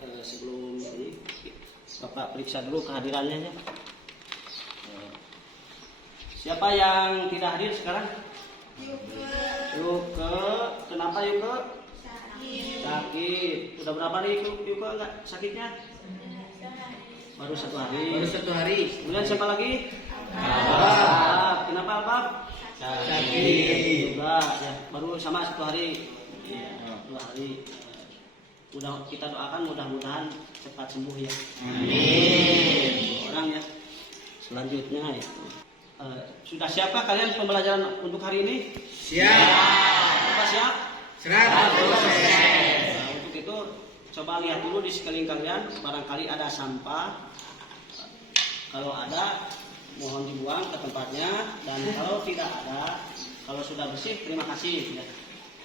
Sebelum ini Bapak periksa dulu kehadirannya ya. Siapa yang tidak hadir sekarang? Yuke. Kenapa Yuke? Sakit. Sudah berapa hari Yuke enggak sakitnya? Baru 1 hari. Kemudian siapa lagi? Alpab. Kenapa Alpab? Sakit juga ya. Baru sama 1 hari. 2 hari. Kita doakan mudah-mudahan cepat sembuh ya. Amin. Orang ya. Selanjutnya ya. Sudah siapkah kalian pembelajaran untuk hari ini? Siap. Apa siap? 100%. Untuk itu coba lihat dulu di sekeliling kalian, barangkali ada sampah. Kalau ada, mohon dibuang ke tempatnya. Dan kalau tidak ada, kalau sudah bersih, terima kasih ya.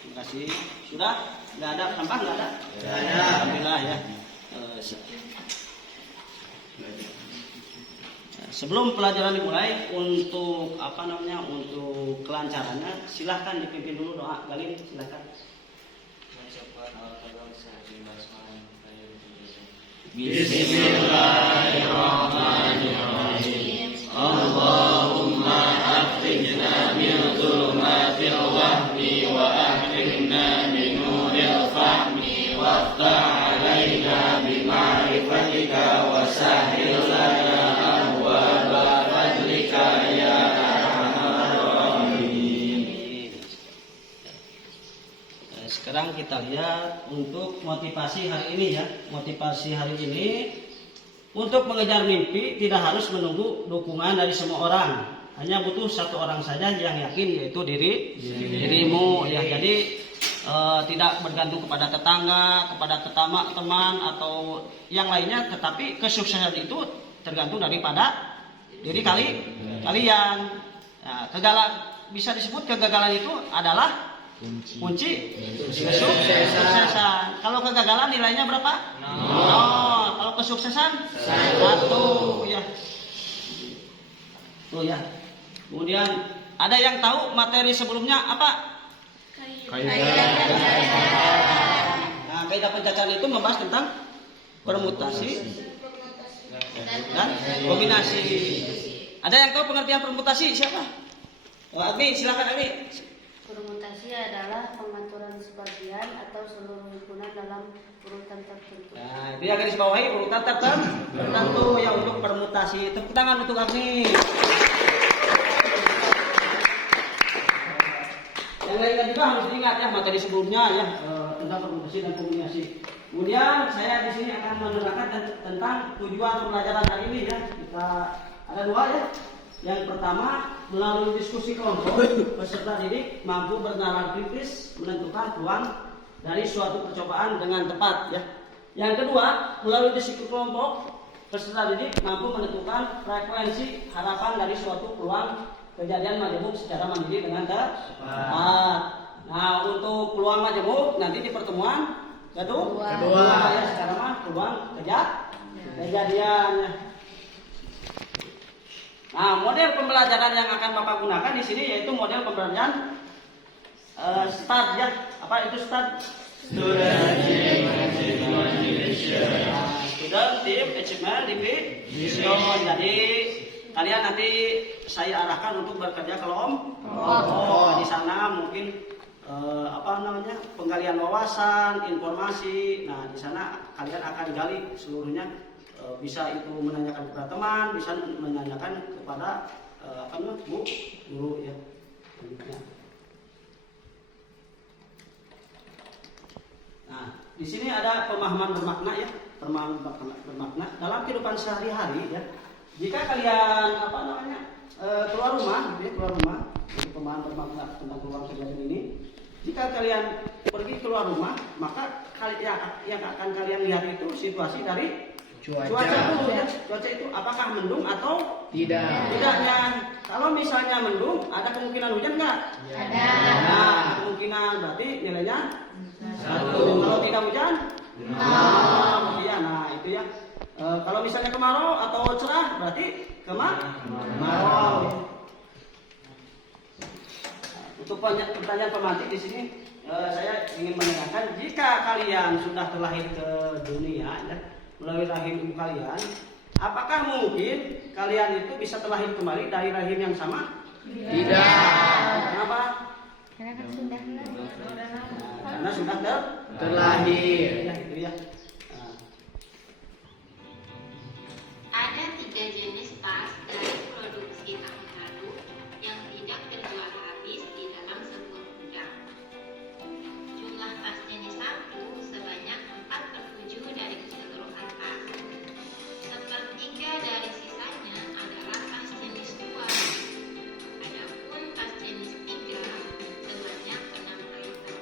Terima kasih. Sudah? Nggak ada sampah? Nggak ada? Alhamdulillah ya. Sebelum pelajaran dimulai, untuk untuk kelancarannya, silahkan dipimpin dulu doa. Galin, silahkan. Bismillahirrahmanirrahim. Allahumma akhrijna min dhulumatil wahmi wa akhrijna min nuril fahmi waftah alaina bima'rifatika wa sahhil lana abwaaba fadlika ya arhamar rahimin. Sekarang kita lihat untuk motivasi hari ini ya. Motivasi hari ini untuk mengejar mimpi tidak harus menunggu dukungan dari semua orang. Hanya butuh 1 orang saja yang yakin, yaitu dirimu ya. Jadi tidak bergantung kepada tetangga, kepada teman atau yang lainnya, tetapi kesuksesan itu tergantung daripada diri kalian. Nah, bisa disebut kegagalan itu adalah kunci kesuksesan. Kalau kegagalan nilainya berapa? 0. Kalau kesuksesan 1 ya. Tuh ya. Kemudian ada yang tahu materi sebelumnya apa? Nah, kaidah pencacahan itu membahas tentang permutasi dan kombinasi. Ada yang tahu pengertian permutasi? Siapa? Abi, silakan Abi. Permutasi adalah pengaturan sebagian atau seluruh himpunan dalam urutan tertentu. Nah, itu yang garis bawahi urutan tertentu ya untuk permutasi. Tepuk tangan untuk Agni. Yang lainnya juga harus diingat ya materi sebelumnya ya tentang permutasi dan kombinasi. Kemudian saya di sini akan menerangkan tentang tujuan pembelajaran hari ini ya. Kita ada 2 ya. Yang pertama, melalui diskusi kelompok, peserta didik mampu bernalar kritis menentukan peluang dari suatu percobaan dengan tepat ya. Yang kedua, melalui diskusi kelompok, peserta didik mampu menentukan frekuensi harapan dari suatu peluang kejadian majemuk secara mandiri dengan tepat. Nah, untuk peluang majemuk nanti di pertemuan kedua ya, sekarang peluang kejadian. Nah, model pembelajaran yang akan Bapak gunakan di sini yaitu model pembelajaran START ya. Apa itu START? Student Team Achievement Division. Jadi kalian nanti saya arahkan untuk bekerja kelompok. Di sana mungkin penggalian wawasan, informasi. Nah, di sana kalian akan gali seluruhnya. Bisa itu menanyakan kepada teman, bisa menanyakan kepada guru ya. Nah, di sini ada pemahaman bermakna ya, pemahaman bermakna dalam kehidupan sehari-hari ya. Jika kalian keluar rumah, ini pemahaman bermakna tentang peluang kejadian ini. Jika kalian pergi keluar rumah, maka yang akan kalian lihat itu situasi dari cuaca dulu ya. Cuaca itu apakah mendung atau tidaknya. Kalau misalnya mendung, ada kemungkinan hujan nggak? Ada. Nah, kemungkinan berarti nilainya 1. Kalau tidak hujan 0. Ya, nah itu ya. Kalau misalnya kemarau atau cerah berarti kemarau. Untuk pertanyaan pemantik di sini, saya ingin menanyakan, jika kalian sudah terlahir ke dunia ya, melalui rahim ibu kalian, apakah mungkin kalian itu bisa terlahir kembali dari rahim yang sama? Tidak. Kenapa? Karena kan sudah Karena sudah Terlahir. Ya, itu ya. Nah, Ada 3 jenis tas dari produksi tahun lalu yang tidak terjual habis di dalam sebuah gudang. Jumlah tas jenis 1 sebanyak 4/7 dari keseluruhan tas. 1/3 dari sisanya adalah tas jenis 2. Adapun tas jenis 3 sebanyak 6 item.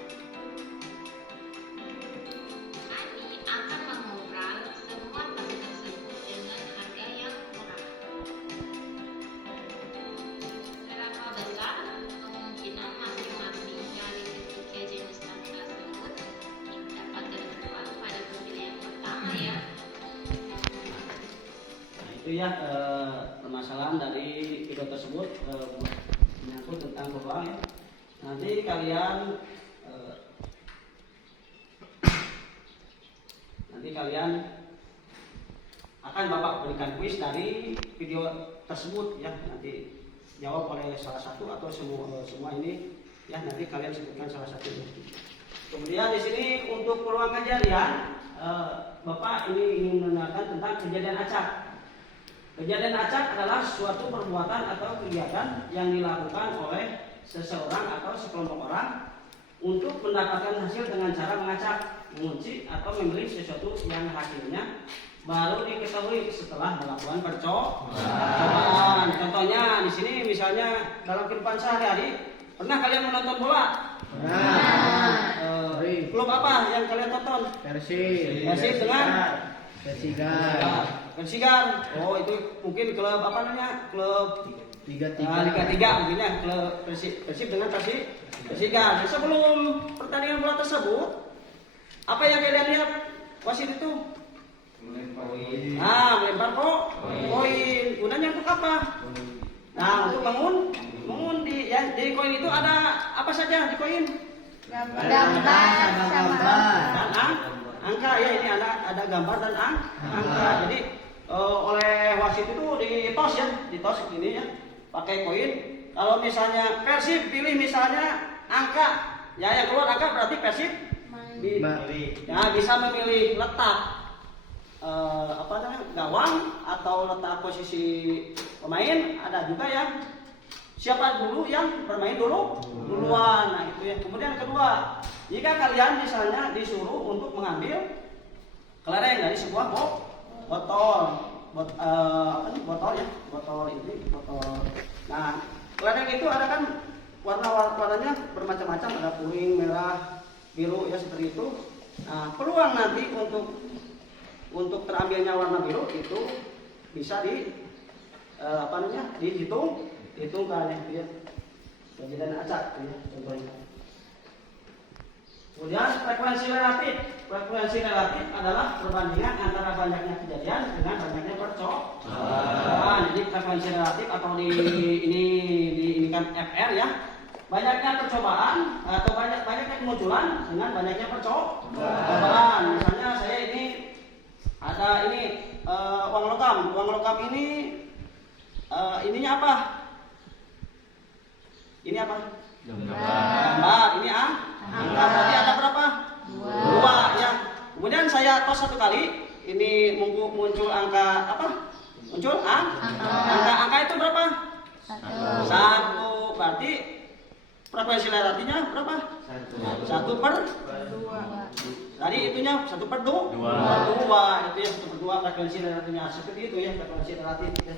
Kami akan mengobrol semua tas tersebut dengan harga yang murah. Berapa besar kemungkinan masing-masing dari ketiga jenis tas tersebut dapat terjual pada pembelian pertama ya? Nah, itu ya permasalahan dari video tersebut menyangkut tentang peluang ya. Nanti kalian akan Bapak berikan kuis dari video tersebut ya. Nanti jawab oleh salah satu atau semua ini ya, nanti kalian sebutkan salah satunya. Kemudian di sini untuk peluang kejadian, Bapak ini ingin menanyakan tentang kejadian acak. Kejadian acak adalah suatu perbuatan atau kegiatan yang dilakukan oleh seseorang atau sekelompok orang untuk mendapatkan hasil dengan cara mengacak, mengunci, atau membeli sesuatu yang hasilnya baru diketahui setelah melakukan percobaan. Contohnya di sini misalnya dalam kehidupan sehari-hari, pernah kalian menonton bola? Klub apa yang kalian tonton? Persib dengan Persigar. Oh, itu mungkin klub apa namanya? Klub Liga 3 mungkin ya, klub Persib dengan Persigar. Sebelum pertandingan bola tersebut, apa yang kalian lihat wasit itu? Melempar koin. Gunanya untuk apa? Nah, untuk bangun di koin itu ada apa saja di koin? gambar sama Angka ya, ini ada gambar dan angka. Jadi oleh wasit itu ditos ini ya, pakai koin. Kalau misalnya Persib pilih misalnya angka, ya yang keluar angka berarti Persib bisa memilih letak gawang atau letak posisi pemain. Ada juga yang siapa dulu yang bermain duluan. Nah itu ya. Kemudian kedua, jika kalian misalnya disuruh untuk mengambil kelereng dari sebuah botol ini. Nah kelereng itu ada kan warnanya bermacam-macam, ada kuning, merah, biru ya seperti itu. Nah peluang nanti untuk terambilnya warna biru itu bisa dihitungkan ya, kejadian acak ya, contohnya. Kemudian frekuensi relatif. Frekuensi relatif adalah perbandingan antara banyaknya kejadian dengan banyaknya percobaan. Jadi frekuensi relatif atau ini kan FR ya. Banyaknya percobaan atau banyaknya kemunculan dengan banyaknya percobaan. Misalnya saya ini ada uang logam. Uang logam ini ininya apa? Ini apa? Gambar. Ini angka. Berarti ada berapa? 2 ya. Kemudian saya tos 1 kali. Ini muncul angka apa? Muncul angka itu berapa? 1. Berarti frekuensi relatifnya berapa? 1/2. Tadi itunya 1/2. Itu ya 1/2 frekuensi relatifnya. Seperti itu ya frekuensi relatif. Ya.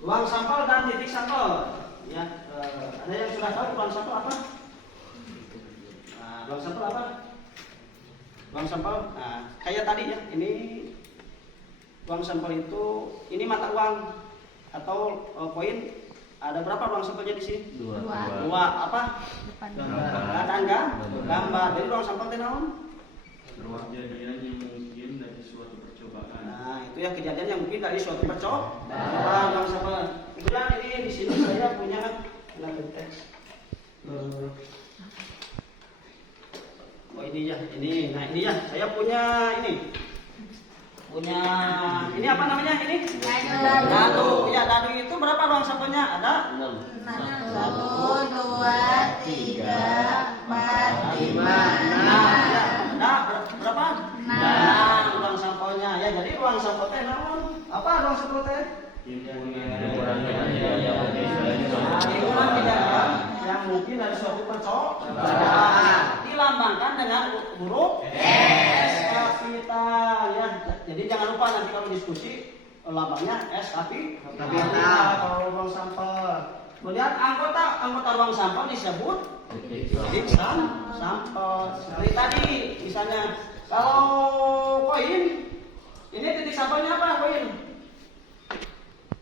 Ruang sampel dan titik sampel. Ya, ada yang sudah tahu ruang sampel apa? Ruang sampel apa? Ruang sampel, kayak tadi ya. Ini ruang sampel itu, ini mata uang atau koin. Ada berapa ruang sampelnya di sini? 2. Apa? Gambar. Jadi ruang sampel itu naon? Ruang jadian yang mungkin dari suatu percobaan. Nah, itu ya kejadian yang mungkin dari suatu percobaan buang sampah. Kemudian ini di sini saya punya teks. Oh ini ya, ini. Nah ini ya, saya punya ini. Ini apa namanya ini? Dadu. Ya, dadu itu berapa ruang sampahnya? Ada 1, 2, 3, 4, 5, 6. ya, ada berapa? 6 ruang sampahnya. Ya, jadi ruang sampah teh naon? Apa ruang sampah teh? Hiburan kejadian yang mungkin dari suatu percobaan dilambangkan dengan huruf S kapital ya. Jadi jangan lupa nanti kalau diskusi lambangnya S kapital kalau ruang sampah. Kemudian anggota ruang sampah disebut titik sampah. Seperti tadi misalnya kalau koin ini titik sampahnya apa koin?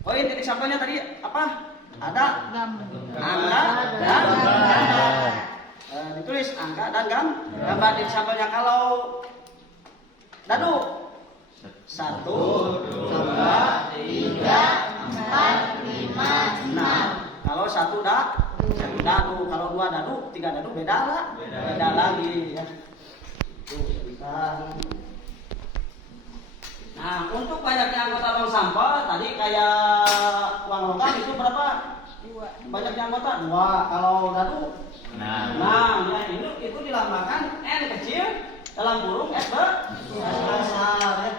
Koin titik sampahnya tadi apa? Ada angka dan gambar. Ditulis angka dan gambar titik sampahnya. Kalau dadu 1, 2, 3, 4, 5, 6. Kalau satu dadu, kalau 2 dadu, 3 dadu beda lagi ya. Itu sebentar. Nah, untuk banyaknya anggota ruang sampah tadi kayak uang logam itu berapa? 2. Banyaknya anggota 2. Kalau dadu 6. Ya, itu dilambangkan N kecil dalam kurung S besar ya.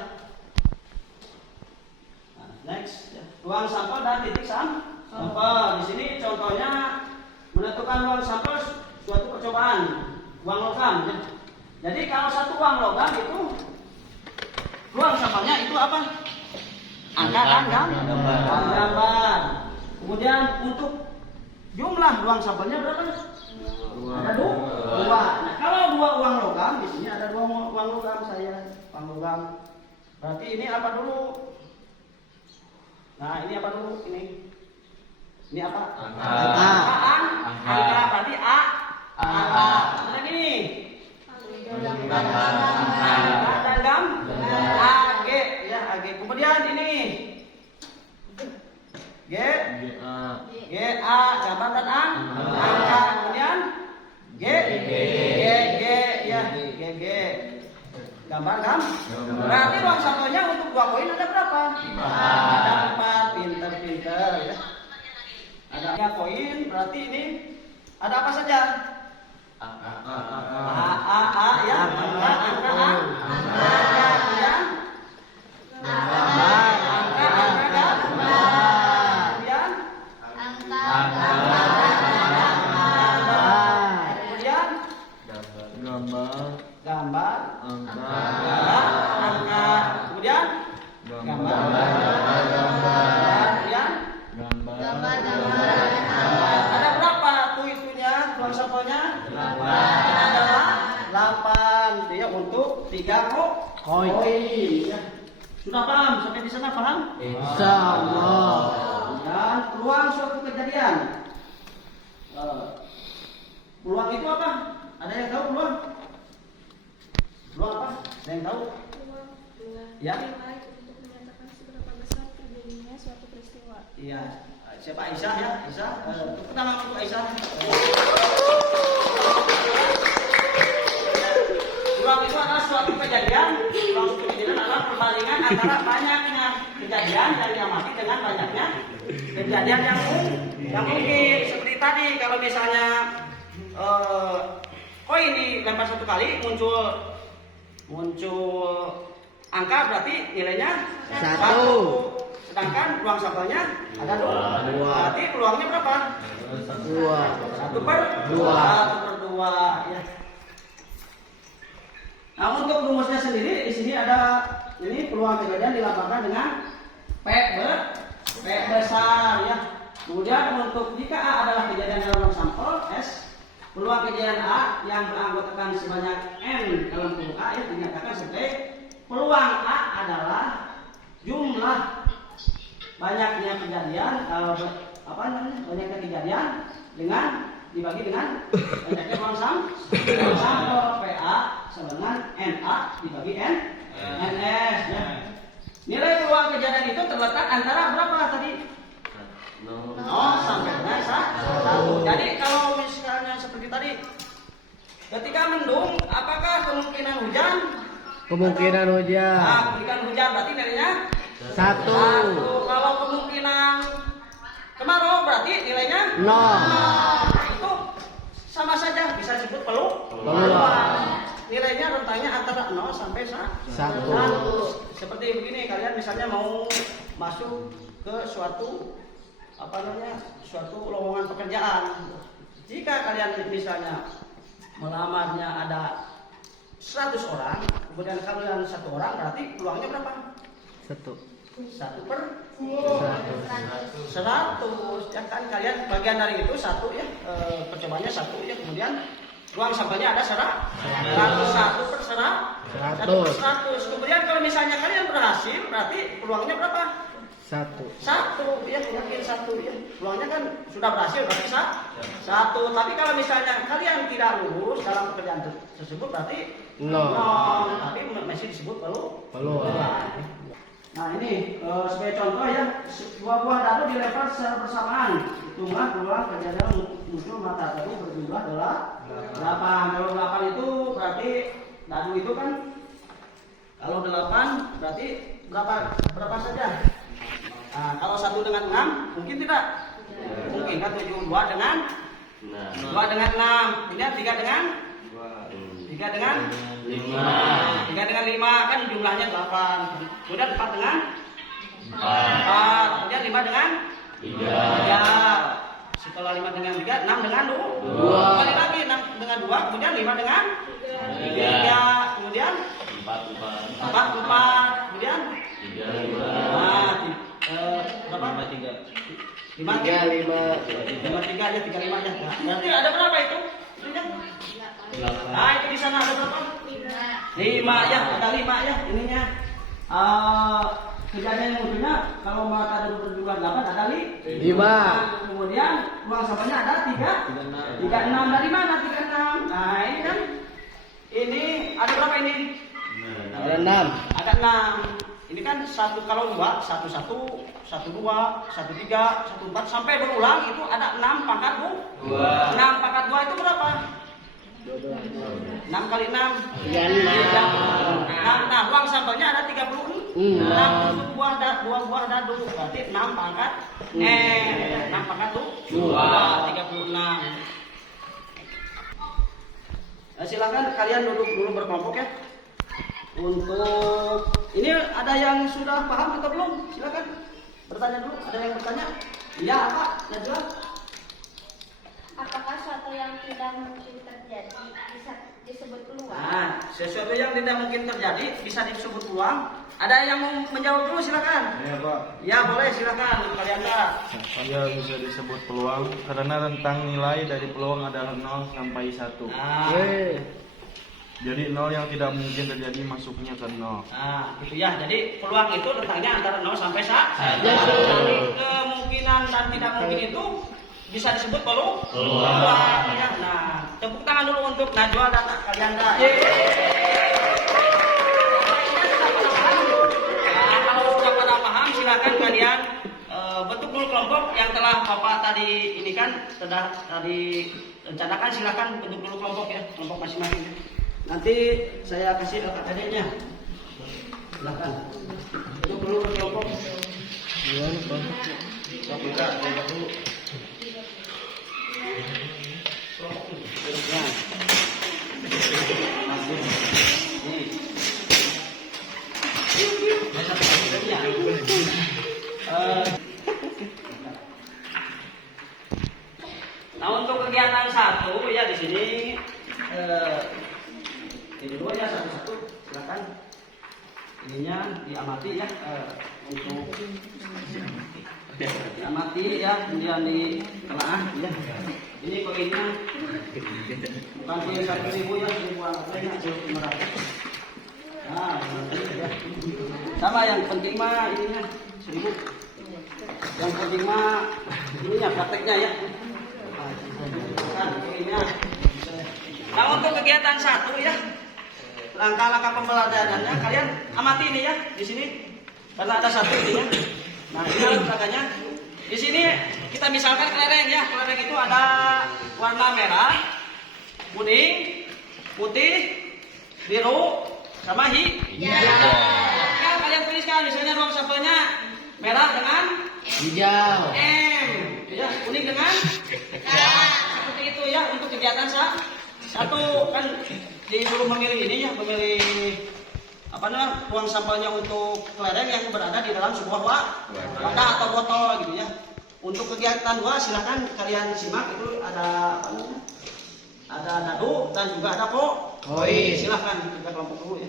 Nah, next ya. Ruang sampah dan titik sampah. Di sini contohnya menentukan ruang sampah suatu percobaan uang logam ya. Jadi kalau satu uang logam itu ruang sampahnya itu apa? Angka dan gambar. Kemudian untuk jumlah ruang sampahnya berapa? Ada 2. Nah, kalau 2 uang logam di sini ada 2 uang logam uang logam. Berarti ini apa dulu? Nah, ini apa dulu ini? Ini apa? Angka berarti A. Kemudian ini dan AG ya, AG. Kemudian ini GA gambar dan angka. Kemudian GG ya, GG gambar kan? Berarti ruang sampahnya untuk 2 koin ada berapa? Ada 4. Pinter ya. Ada koin berarti ini ada apa saja? A ya, angka kemudian gambar, angka, kemudian gambar, ada berapa tuh itunya ruang sampahnya? Ada 8 ya untuk 3 koin. Ya. Sudah paham sampai di sana paham? Insyaallah. Dan peluang suatu kejadian. Peluang itu apa? Ada yang tahu peluang? Peluang apa? Ada yang tahu? Ya. Untuk menyatakan seberapa besar terjadinya suatu peristiwa. Iya. Siapa Aisyah ya? Aisyah. Tepuk tangan untuk Aisyah. Peluang itu adalah suatu kejadian. Peluang suatu kejadian adalah perbandingan antara banyaknya kejadian yang diamati dengan banyaknya kejadian yang mungkin. Seperti tadi kalau misalnya koin dilempar 1 kali muncul angka berarti nilainya 1. Sedangkan ruang sampahnya ada 2. Berarti peluangnya berapa? 1/2 ya. Nah, untuk rumusnya sendiri di sini ada ini peluang kejadian dilambangkan dengan P besar ya. Kemudian untuk jika A adalah kejadian dalam ruang sampel S, peluang kejadian A yang beranggotakan sebanyak N dalam kurung A ya, dinyatakan sebagai peluang A adalah jumlah banyaknya kejadian banyaknya kejadian dengan dibagi dengan banyaknya ruang sampel PA sama dengan NA dibagi NS ya. Nilai kemungkinan hujan. Kemungkinan hujan. Nah, kemungkinan hujan berarti nilainya 1. Kalau kemungkinan kemarau berarti nilainya 0. Itu sama saja bisa disebut peluang. Nilainya rentangnya antara 0 sampai 1. Seperti begini, kalian misalnya mau masuk ke suatu suatu lowongan pekerjaan. Jika kalian misalnya melamarnya ada 100 orang, kemudian kalian 1 orang, berarti peluangnya berapa? 1 per 100. Ya kan, kalian bagian dari itu 1 ya, percobaannya 1 ya, kemudian ruang sampelnya ada 100 per 100. Kemudian kalau misalnya kalian berhasil, berarti peluangnya berapa? 1 ya, mungkin 1 ya. Peluangnya kan sudah berhasil berarti 1. Tapi kalau misalnya kalian tidak lulus dalam pekerjaan tersebut berarti 0. Tapi masih disebut peluang. Nah ini sebagai contoh ya, buah dadu dilempar secara bersamaan. Hitunglah peluang kejadian muncul mata dadu berjumlah 8. Kalau 8 itu berarti dadu itu kan, kalau 8 berarti berapa saja? Nah, kalau 1 dengan 6 mungkin tidak? Mungkin kan 7. 2 dengan 6. Kemudian 3 dengan 5 kan jumlahnya 8. Kemudian 4 dengan 4. Kemudian 5 dengan 3. Setelah 5 dengan 3, 6 dengan 2. Kembali lagi 6 dengan 2, kemudian 5 dengan 3. Kemudian 4, kemudian 5. Berapa? 5 ya, 35 ya. Berarti ada berapa itu? Nah, itu di sana ada berapa? 5 ya, ada 5 ya ininya. Kejadian yang munculnya kalau mata ada berjumlah 8 ada 5. Kemudian ruang sampelnya ada 36. Dari mana 36? Nah, ini kan ini ada berapa ini? Ada 6. Ada 6. Ini kan 1 kalau 2, 1 1, 1 2, 1 3, 1 4 sampai berulang itu ada 6 pangkat 2. 6 pangkat 2 itu berapa? 6 kali 6 Nah, ruang sampelnya ada 36. 6 buah dadu berarti 6 pangkat 6 pangkat 2 36. Silakan kalian duduk dulu berkelompok ya. Untuk ini ada yang sudah paham atau belum? Silakan bertanya dulu. Ada yang bertanya? Iya, apa? Najwa? Apakah suatu yang tidak mungkin terjadi bisa disebut peluang? Nah, sesuatu yang tidak mungkin terjadi bisa disebut peluang. Ada yang mau menjawab dulu, silakan. Ya Pak. Ya boleh, silakan. Kalian Pak. Ya bisa disebut peluang karena rentang nilai dari peluang adalah 0 sampai 1. Jadi 0 yang tidak mungkin terjadi masuknya ke 0. Nah, itu ya. Jadi peluang itu rentangnya antara 0 sampai 1. Jadi kemungkinan dan tidak mungkin itu bisa disebut peluang. Ya. Nah, tepuk tangan dulu untuk Najwa dan kalian Pak. Silakan kalian bentuk dulu kelompok yang telah Bapak tadi ini kan sudah tadi rencanakan. Silakan bentuk dulu kelompok ya, kelompok masing-masing. Nanti saya kasih LKPD-nya. Silakan bentuk dulu kelompok. Kelompok dulu. Ya. Nah, untuk kegiatan 1 ya di sini ini dulu ya satu-satu, silakan ininya diamati ya, untuk diamati ya, kemudian ditelaah ya. Ini koinnya bukan koin 1.000 ya, 1.000 anaknya 1.500. Nah, ya. Sama yang penting mah ininya 1.000. Yang penting mah ininya prakteknya ya. Nah, untuk kegiatan 1 ya, langkah-langkah pembelajarannya kalian amati ini ya di sini karena ada 1 ini ya. Nah, ini langkahnya. Di sini kita misalkan kelereng ya, kelereng itu ada warna merah, kuning, putih, biru, sama hijau. Ya, kalian tuliskan misalnya ruang sampelnya merah dengan Hijau. M, ya, kuning dengan K. Seperti itu ya untuk kegiatan satu kan disuruh memilih ini ya, memilih apa namanya ruang sampelnya untuk kelereng yang berada di dalam sebuah wadah atau botol gitu ya. Untuk kegiatan 2 silakan kalian simak, itu ada apa namanya? Ada dadu dan juga ada koin. Silakan kita kelompok dulu ya.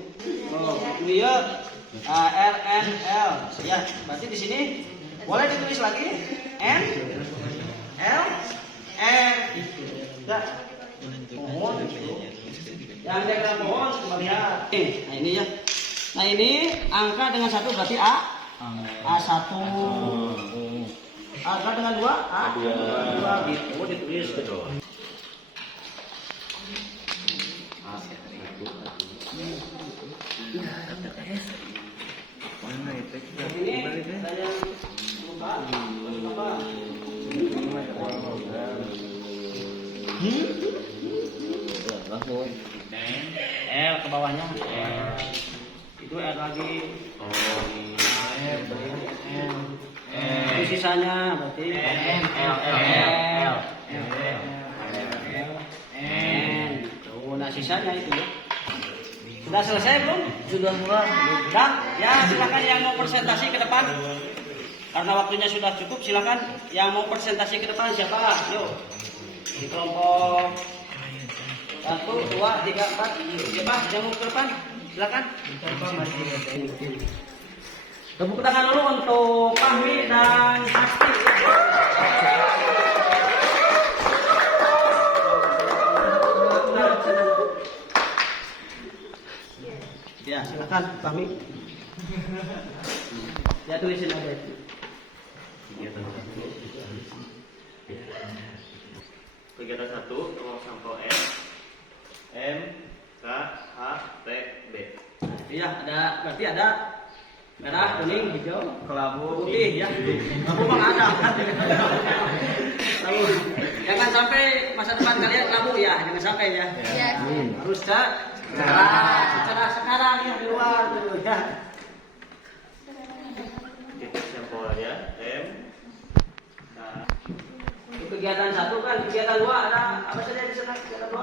Oh, ini ya R N L. Ya, berarti di sini boleh ditulis lagi N L N. Ya. Pohon. Yang diagram pohon coba lihat. Nah ini ya. Nah ini angka dengan 1 berarti A1. Angka dengan 2 A2 gitu ditulis gitu. Ini saya lupa. L ke bawahnya itu R lagi. Itu sisanya berarti N. Nah sisanya itu ya. Sudah selesai belum? Sudah. Ya silakan yang mau presentasi ke depan. Karena waktunya sudah cukup, silakan yang mau presentasi ke depan siapa? Yuk. Di kelompok 1, 2, 3, 4. Siapa yang mau ke depan? Silakan. Tepuk tangan dulu untuk Fahmi dan Asti. Ya, silakan Fahmi. Ya tulisin aja. Kegiatan 1 ruang sampel M K H T B. Iya, berarti ada merah, kuning, hijau, kelabu, putih ya. Kelabu mah ada. Lalu jangan sampai masa depan kalian kelabu ya, jangan sampai ya. Harus secara sekarang ya di luar tuh ya. Titik sampelnya M K. Kegiatan 1 kan, kegiatan 2 ada apa saja di sana? Kegiatan 2?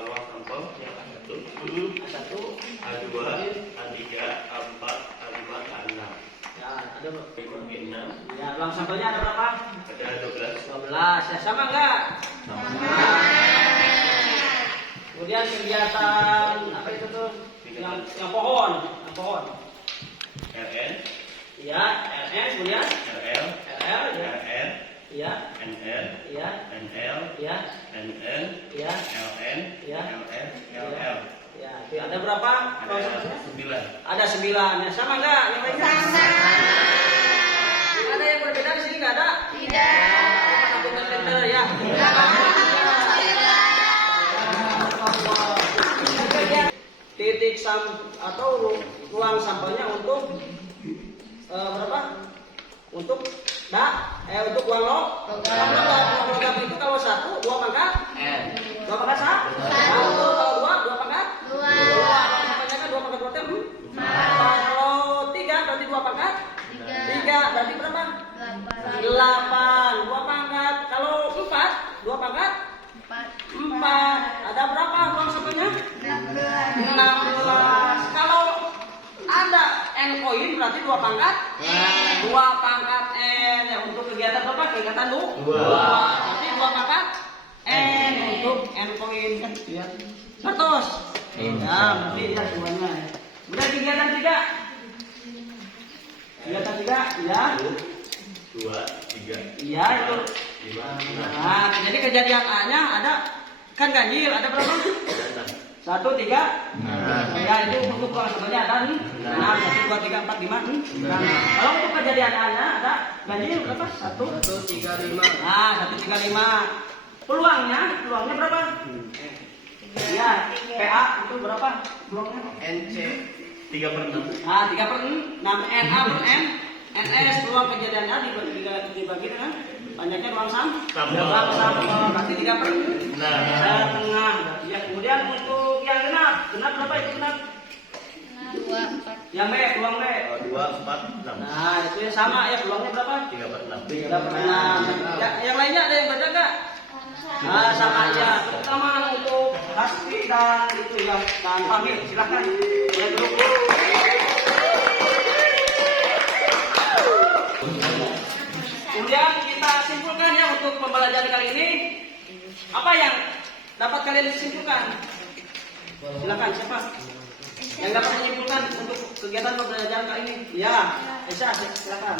Ruang sampel yang A1, A1, A2, A3, A4, A5, A6. ya ada B6 ya, ruang sampelnya ada berapa? ada 12. 12 ya, sama enggak? Sama. Kemudian kegiatan apa itu tuh? Yang pohon, RN, ya, RN, kemudian RL, RL, ya, RN, ya, NL, ya, NL, ya, NN, ya, LN, ya, LN, LL. ya. Itu ada berapa? Ada 9. Ada 9. Ya, sama enggak? Yang lainnya? Sama. Ada yang berbeda di sini enggak ada? Tidak. Pinter-pinter ya. Titik atau ruang sampelnya untuk berapa? Untuk untuk uang logam itu kalau 1 2 pangkat 2 pangkat 1 kalau 2 pangkat 2 sampelnya kan 2 pangkat 2 kalau 3 berarti 2 pangkat 3 berarti berapa? 8 2 pangkat kalau 4 2 pangkat 4 ada berapa ruang sampelnya? 16 kalau ada N koin berarti 2 pangkat 2 pangkat N ya, untuk kegiatan berapa? Kegiatan 2 berarti 2 pangkat N untuk N koin kan ya 100 ya berarti ya semuanya ya. Udah kegiatan 3 ya 2, 3, iya itu 5, nah jadi kejadian A nya ada kan ganjil ada berapa? 1, 3 ya itu untuk ruang sampelnya ada 6 1, 2, 3, 4, 5 kalau untuk kejadian A nya ada ganjil berapa? 1, 3, 5 nah 1, 3, 5 peluangnya berapa? Ya PA itu berapa peluangnya? NC 3/6. Nah 3/6 NA per N NS peluang kejadian A dibagi dengan banyaknya ruang sampel berarti 3/6 Nah, tengah ya. Kemudian untuk yang genap Genap berapa itu genap? 2, 4. Yang B, peluang B. 2, 4, 6. Nah, itu yang sama ya, peluangnya berapa? 3, 4, 6. 3, 4, 6. Yang lainnya ada yang beda nggak? Nah, sama aja. Terutama untuk Hasti dan itu ya, dan Fahmi, silakan. Boleh duduk. Kemudian kita simpulkan ya untuk pembelajaran kali ini. Apa yang dapat kalian simpulkan? Silakan, siapa? Yang dapat menyimpulkan untuk kegiatan pembelajaran kali ini? Ya, Esa, silakan.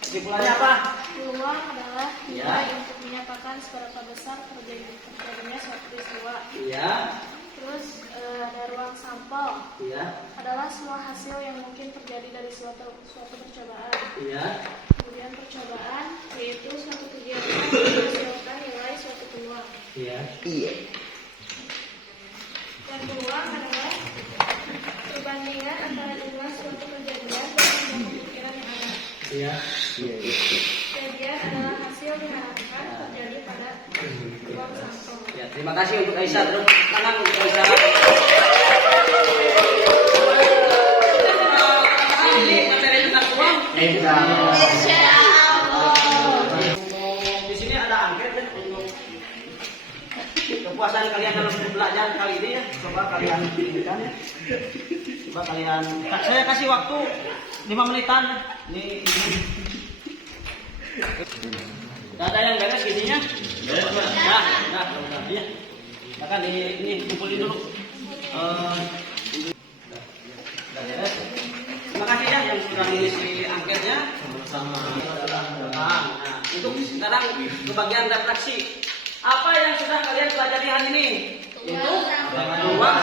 Kesimpulannya apa? Peluang adalah Ya. nilai untuk menyatakan seberapa besar terjadinya suatu peristiwa. Iya, Terus ada ruang sampel iya, adalah semua hasil yang mungkin terjadi dari suatu percobaan. iya, Kemudian percobaan yaitu suatu kegiatan yang menghasilkan nilai suatu peluang. iya. Dan peluang adalah perbandingan antara jumlah suatu kejadian dan jumlah kemungkinan yang ada. Iya. Kejadian adalah hasil diharapkan terjadi pada ruang sampel. Ya, terima kasih untuk Aisyah. Terus tangan untuk Aisyah. Ini materi tentang uang. Di sini ada angket ya, untuk kepuasan kalian dalam belajar kali ini ya. Coba kalian pilihkan ya. Coba kalian. Saya kasih waktu 5 menitan. Ini. Tidak ada yang beres giginya? Nah, ya. Silakan ini kumpulin dulu. Beres. Terima kasih ya yang sudah mengisi angketnya. Nah, untuk sekarang ke bagian refleksi. Apa yang sudah kalian pelajari hari ini? Itu peluang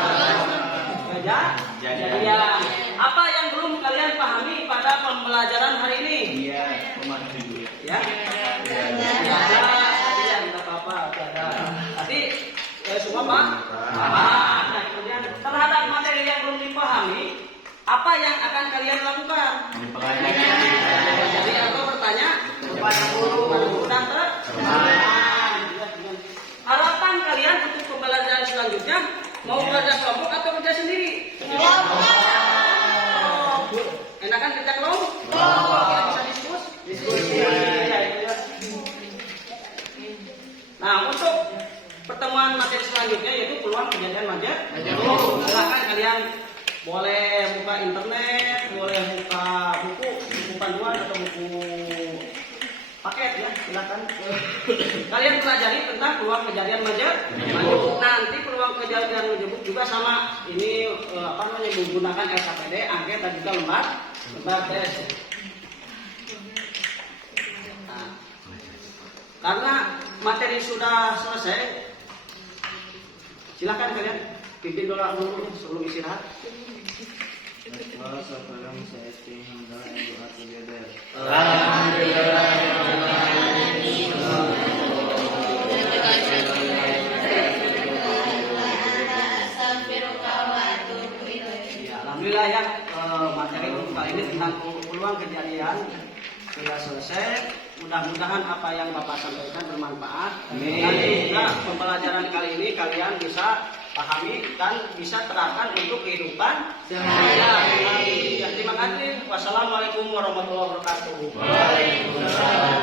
kejadian. Apa yang belum kalian pahami pada pembelajaran hari ini? Iya, Ya. Tidak apa-apa, Tapi semua Pak. Nah, kemudian terhadap materi yang belum dipahami, apa yang akan kalian lakukan? Jadi aku bertanya kepada guru dan harapan kalian untuk pembelajaran selanjutnya mau belajar kelompok atau kerja sendiri? Enakan kerja kelompok? Kita bisa diskusi. Nah, untuk pertemuan materi selanjutnya yaitu peluang kejadian macet. Silakan kalian boleh buka internet, boleh buka buku panduan atau buku paket ya, silakan. Kalian pelajari tentang peluang kejadian macet. Nanti peluang kejadian menyebut juga sama ini menggunakan LKPD, angket dan juga lembar tes. Nah, karena materi sudah selesai, silakan kalian pimpin doa dulu sebelum istirahat. Alhamdulillah ya, materi untuk kali ini tentang peluang kejadian sudah selesai. Mudah-mudahan apa yang Bapak sampaikan bermanfaat. Nanti juga pembelajaran kali ini kalian bisa pahami dan bisa terapkan untuk kehidupan sehari-hari. Ya, terima kasih. Wassalamualaikum warahmatullahi wabarakatuh. Waalaikumsalam.